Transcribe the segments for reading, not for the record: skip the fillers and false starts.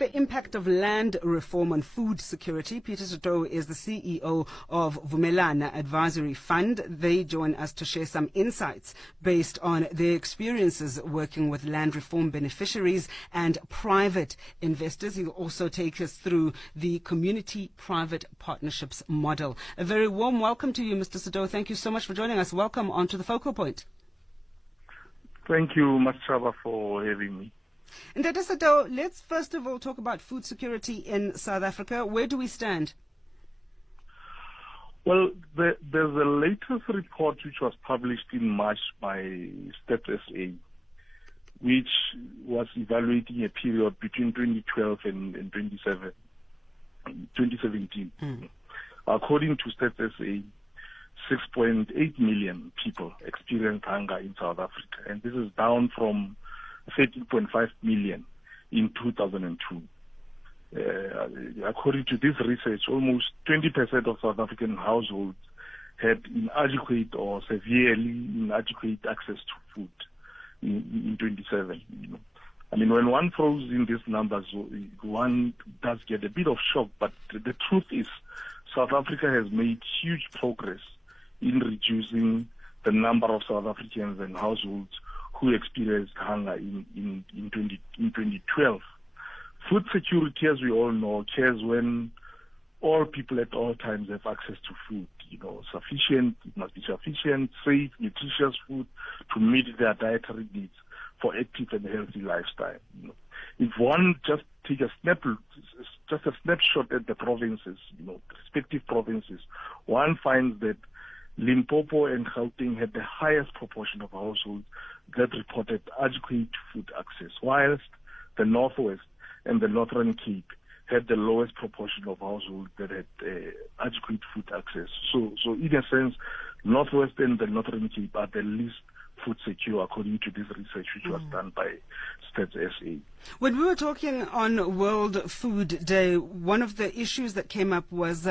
the impact of land reform on food security. Peter Setou is the CEO of Vumelana Advisory Fund. They join us to share some insights based on their experiences working with land reform beneficiaries and private investors. He'll also take us through the community-private partnerships model. A very warm welcome to you, Mr. Setou. Thank you so much for joining us. Welcome onto the Focal Point. Thank you, Masaba, for having me. And Dr. Setou, let's first of all talk about food security in South Africa. Where do we stand? Well, there's a latest report which was published in March by Stats SA, which was evaluating a period between 2012 and 2017. According to Stats SA, 6.8 million people experienced hunger in South Africa, and this is down from 13.5 million in 2002. According to this research, almost 20% of South African households had inadequate or severely inadequate access to food in 2017. I mean, when one throws in these numbers, one does get a bit of shock, but the truth is South Africa has made huge progress in reducing the number of South Africans and households who experienced hunger in 2012. Food security, as we all know, occurs when all people at all times have access to food. Sufficient, it must be sufficient, safe, nutritious food to meet their dietary needs for active and healthy lifestyle. If one just take a snapshot at the provinces, respective provinces, one finds that Limpopo and Gauteng had the highest proportion of households that reported adequate food access, whilst the Northwest and the Northern Cape had the lowest proportion of households that had adequate food access. So in a sense, Northwest and the Northern Cape are the least food secure, according to this research which was done by Stats SA. When we were talking on World Food Day, one of the issues that came up was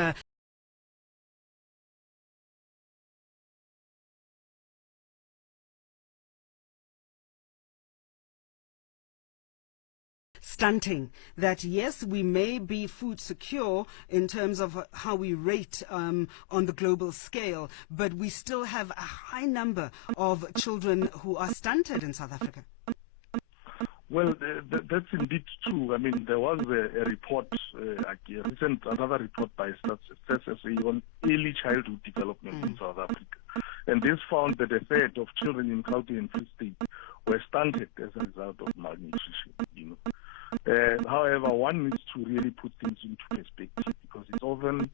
stunting. That yes, we may be food secure in terms of how we rate on the global scale, but we still have a high number of children who are stunted in South Africa. Well, that's indeed true. I mean, there was a report, another report by Stats SA on early childhood development in South Africa. And this found that a third of children in Gauteng and Free State were stunted as a result of malnutrition. However, one needs to really put things into perspective, because it's often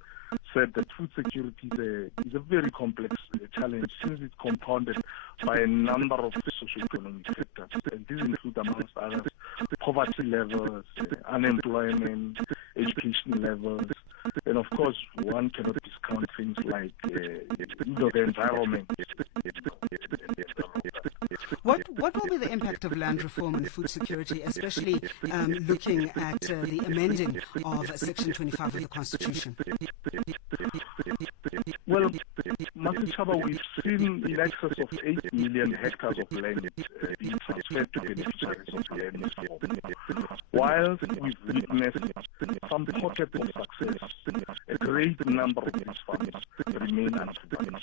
said that food security is a very complex challenge, since it's compounded by a number of socioeconomic factors. And these include, amongst others, poverty levels, unemployment, education levels, and of course, one cannot discount things like the environment. What will be the impact of land reform on food security, especially looking at the amending of Section 25 of the Constitution? Well, Masaba, we've seen in excess of 8 million hectares of land being transferred to beneficiaries of land reform. While we've witnessed some pockets of success, a great number of these farms remain unsustainable.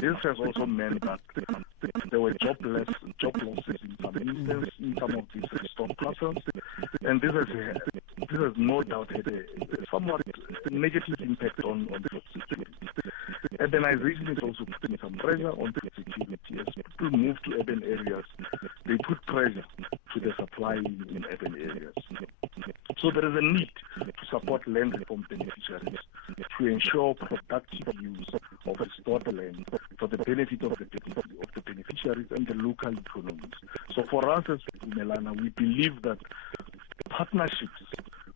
This has also meant that there were job losses in some instances in some of these restored clusters, and this has no doubt had a somewhat negative impact on food security. Urbanization is also putting some pressure on food security. As people move to urban areas, they put pressure to the supply in urban areas. So there is a need to support land reform beneficiaries to ensure productive use of restored land for the benefit of the beneficiaries and the local economies. So for us as Vumelana, we believe that partnerships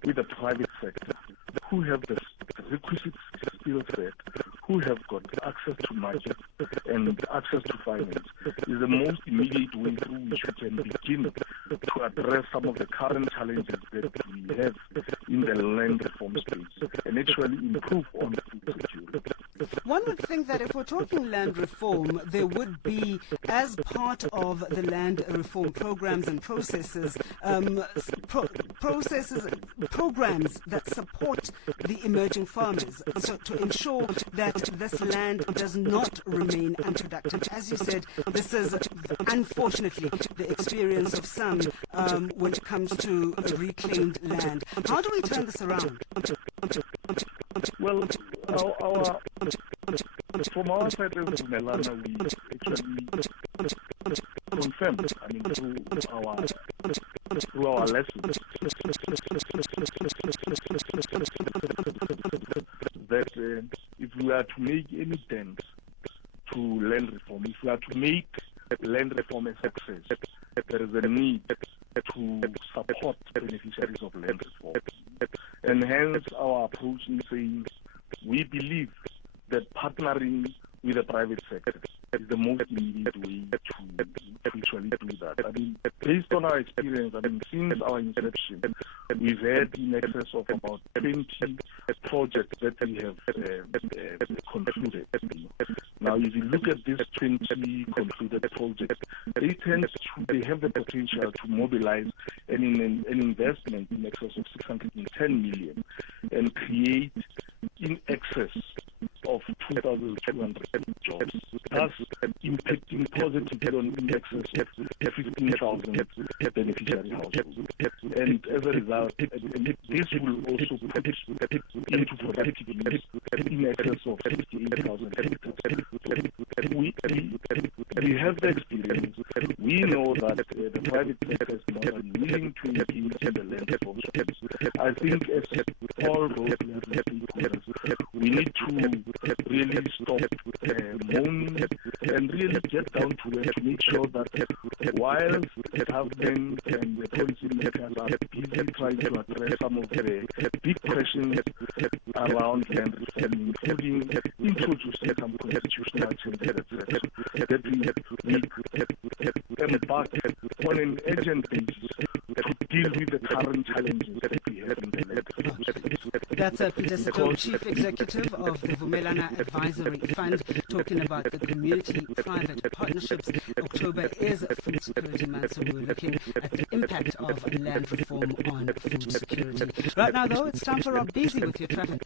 with the private sector, who have the requisite skill set, who have got access to market and access to finance, is the most immediate way through which we can begin to address some of the current challenges that we have in the land reform space and actually improve on food security. One would think that if we're we're talking land reform, there would be, as part of the land reform programs and processes, programs that support the emerging farmers, so to ensure that this land does not remain unproductive. As you said, this is unfortunately the experience of some when it comes to reclaimed land. How do we turn this around? Well, from our side as Vumelana, we actually confirmed, through our lessons, that if we are to make any dent to land reform, if we are to make land reform a success, there is a need to support beneficiaries of land reform. And hence our approach in saying we believe that partnering with the private sector is the most immediate way to actually do that. I mean, based on our experience, since our inception, we've had in excess of about 20 projects that we have concluded. Now, if you look at these 20 concluded projects, they have the potential to mobilize an investment in excess of 610 million and create in excess of 2,200 jobs, thus impacting positively on in excess of 15,000 beneficiary households. And as a result, this will also put into productivity in excess of 58,000 hectares. We have the experience. We know that the private sector is not willing to engage in the land reform. I think as Paul wrote, we need to really stop moaning and really get down to it to make sure that while the government and the policy makers are busy trying to address some of the big questions around land reform, including introducing some constitutional changes, that we embark on an urgent basis to deal with the current challenges that we have in the land reform. That's Peter Setou, Chief Executive of the Vumelana Advisory Fund, talking about the community-private partnerships. October is Food Security Month, so we're looking at the impact of land reform on food security. Right now, though, it's time for Rob Beasley with your traffic.